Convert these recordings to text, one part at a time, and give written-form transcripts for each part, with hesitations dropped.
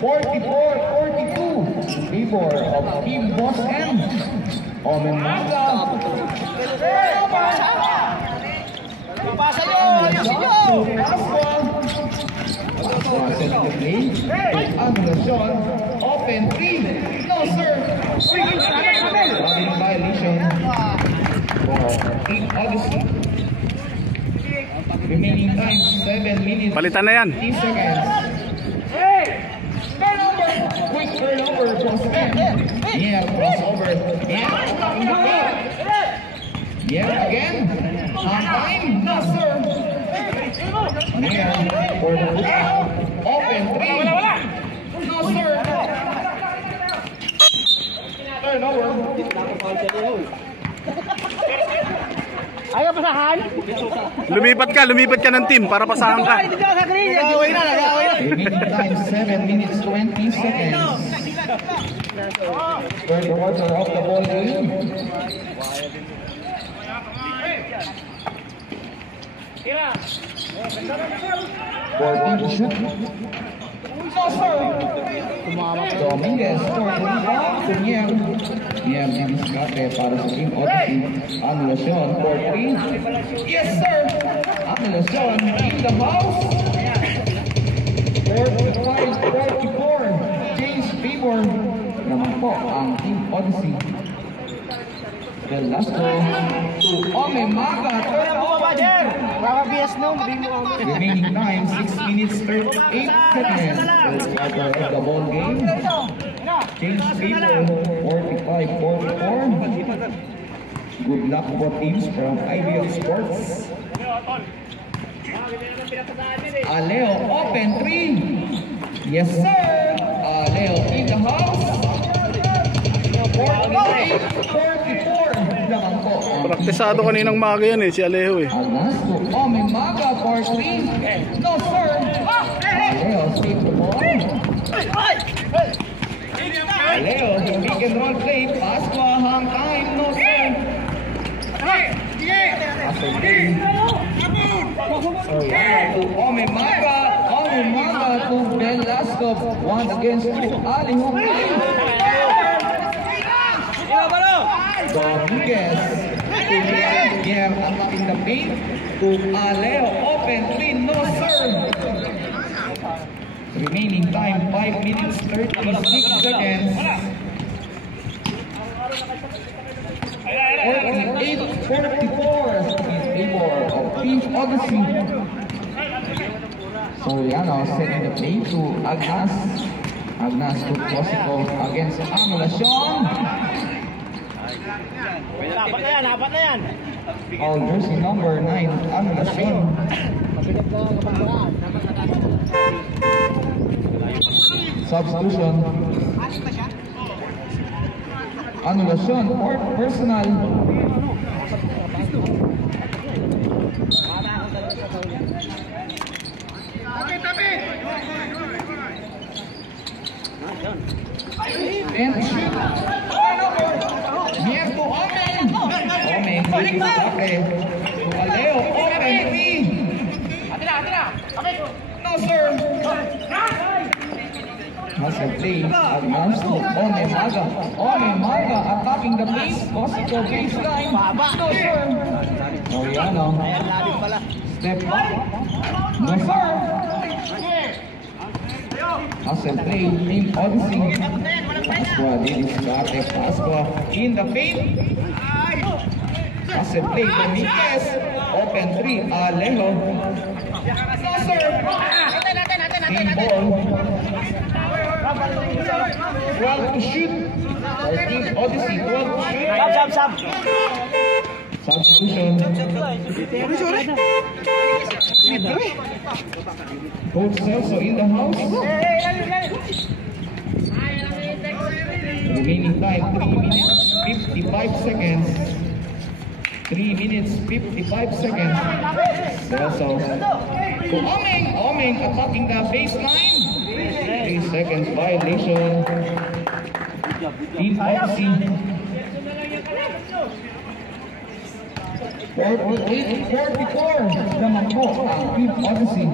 44-42. Favor of Team Boss M. Omemaga. Pasa nyo! Ayusin nyo! Set the play. Angulasyon. Open 3. No, sir. Running violation for Team Odyssey. Remaining time 7 minutes. Palitan na yan. 30 seconds. Turnover. Quick turnover. Yeah, crossover. Yeah, again. On time. No, sir. Yeah, for the open 3. No, sir. Turnover. Ayaw pasahan? Lumipat ka ng team para pasahan ka. Nag-away na. Remaining time 7 minutes 20 seconds. Third quarter of the ball game. For team to shoot. Dominguez for rebound. Niam Escape para sa Team Odyssey. Anulacion for 3. Yes, sir. Anulacion in the house. 45-44. James Favor naman po ang Team Odyssey. Velasco to Omemaga. Remaining time 6 minutes 38 seconds. Third quarter of the ball game. James Favor 45-44. Good luck for teams from Ideal Sports. Aleo open 3. Yes, sir. Aleo in the house. 48-44. Naman po. Praktisado kaninang maga yan si Alejo Alas to Omemaga for 3. No, sir. Aleo save the ball. Aleo, the pick and roll play. Pasqua, hang time. No, sir. To Omemaga to Velasco. 1 against 2. Ali home team. Dominguez to Niam attacking the paint to Aleo open 3. No, sir. Remaining time 5 minutes 36 seconds. 48-44 in favor of Team Odyssey. Soriano setting the play to Agnas. Agnas to Cosico against Anulacion. Dapat na yan. All jersey number 9, Anulacion. Substitution. Anulacion or personal. And shoot. Niam to Omen. Omen to Aleo open 3. No, sir. Hustle play. Advance to Omemaga. Omemaga attacking the base. Cosico baseline. No, sir. Soriano. Step back. No, sir. Hustle play. Team Odyssey. Pasqua. Pasqua in the paint. Hustle play. Dominguez. Open 3. Alejo. No, sir. Team ball. 12 to shoot. Our Team Odyssey 12 to shoot. Sub. Substitution. Coach Celso in the house. Remaining time 3 minutes 55 seconds. 3 minutes 55 seconds. Celso to Omeng attacking the baseline. 3 seconds violation. Team Odyssey. 48-44 naman po ang Team Odyssey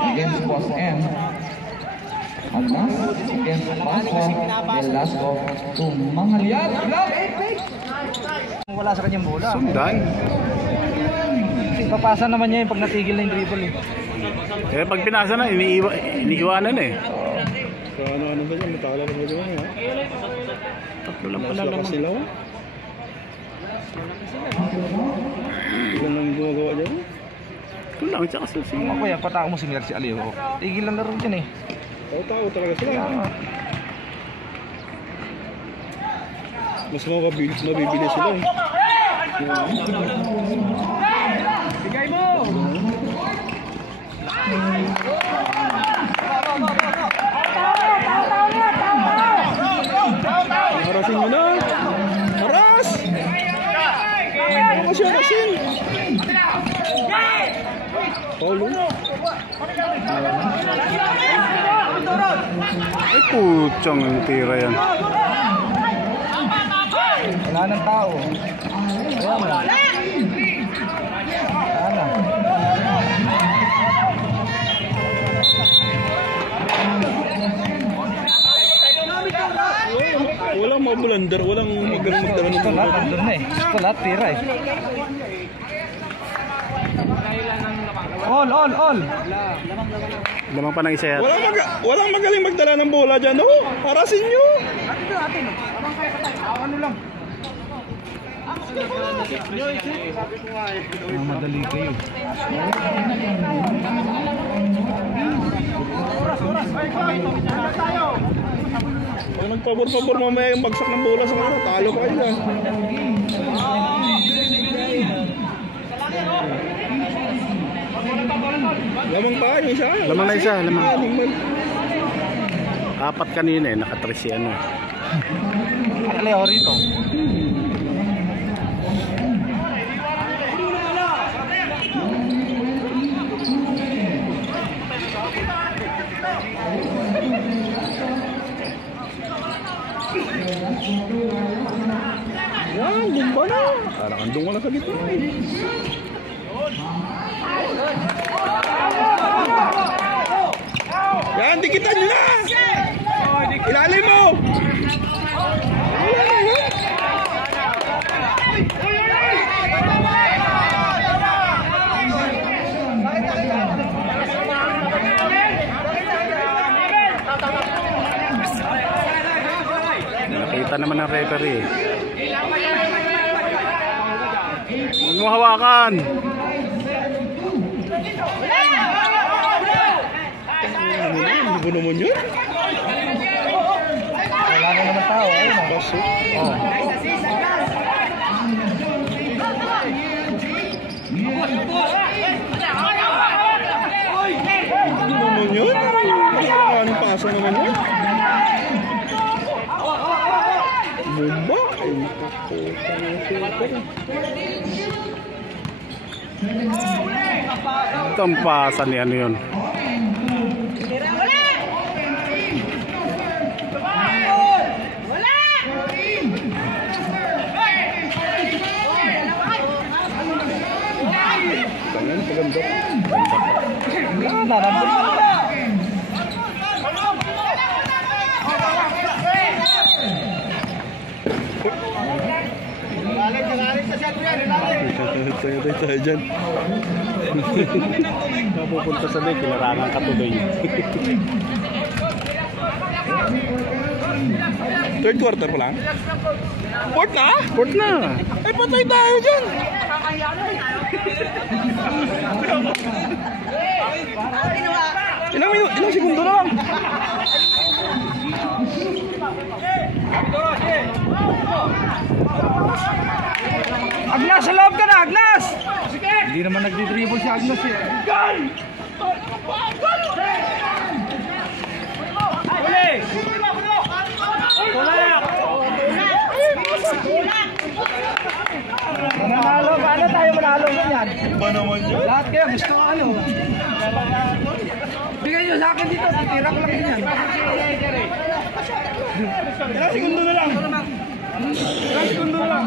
against Boss M. against Paco Velasco to Manghalian. Wala sa kanyang bola. Sundan. Kasi papasa naman niya yung pag natigil na yung dribble eh. Eh pag pinasa na, iniiwanan eh. So ano ba yan? Matala ba dyan ha? Tatlo lang pala naman. Sila oh. Ilan lang gumagawa dyan? Ito lang, tsaka susi. Ako yan, patako mo si Mercy Aliho. Tigil lang laro dyan eh. Tao talaga sila. Mas mabibili sila eh. Bigay mo! Harasin mo na! Haras! Ano kasi harasin? Paulo? Ay putyang ang tira yan. Wala ng tao. Wala mo lang. Wala. Walang mabulander, walang magaling magdala ng Ito lahat, nandun na eh. Ito lahat, tira eh. All! Lamang pa ng isa yan. Walang magaling magdala ng bola dyan, oh! Harasin nyo! Madali kayo. Pag nagpabor-pabor mamaya yung bagsak ng bola sa mga talo kayo dyan. Lamang pa yung isa. Lamang na isa, lamang. Lamang. Apat kanina eh, nakatres si ano. Aliho rito. Yan, bumba na. Parang andong wala sa gitna eh. Yan, dikitan nyo na! Ilalim mo! Nakita naman ng referee. Huwag mo hawakan. Ano ba naman yun? Wala na naman tao. Ayun o. Kaso. Ano naman yun? Anong pasa naman yun? Bumba? Ay, Tampasan ni ano yun. Tangan, paganda. Wala na, nandun na. Tayo dyan. Napupunta sa bay, kinarangan ka tuloy. Third quarter pa lang? Fourth na? Port na. Ay, patay tayo dyan! Ilang segundo na lang? Agnas, sa loob ka na, Agnas! Hindi naman nagdi-dribble si Agnas eh. Manalo, paano tayo manalo ganyan? Ba naman yun? Lahat kayo gusto ko ano. Bigay nyo sa akin dito, titira ko lang ganyan. Ilang segundo na lang? Ilang segundo na lang?